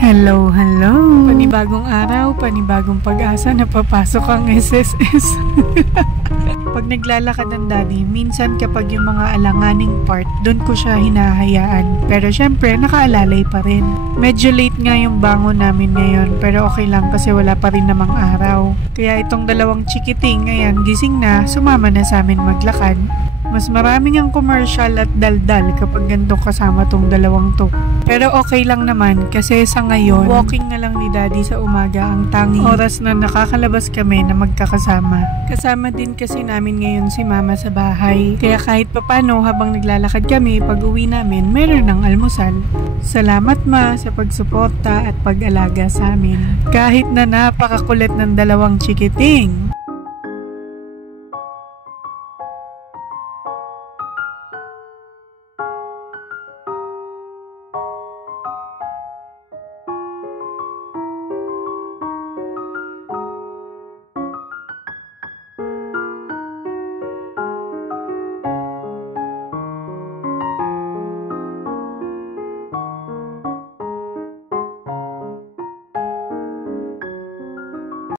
Hello, hello! Panibagong araw, panibagong pag-asa na papasok ang SSS. Pag naglalakad ng daddy, minsan kapag yung mga alanganing part, doon ko siya hinahayaan. Pero syempre, nakaalalay pa rin. Medyo late nga yung bangon namin ngayon, pero okay lang kasi wala pa rin namang araw. Kaya itong dalawang chikiting, ayan, gising na, sumama na sa amin maglakad. Mas maraming ang commercial at daldal kapag ganito kasama tong dalawang to. Pero okay lang naman kasi sa ngayon, walking na lang ni daddy sa umaga ang tanging oras na nakakalabas kami na magkakasama. Kasama din kasi namin ngayon si mama sa bahay. Kaya kahit papano habang naglalakad kami, pag uwi namin, meron ng almusal. Salamat ma sa pagsuporta at pag-alaga sa amin. Kahit na napakakulit ng dalawang chikiting.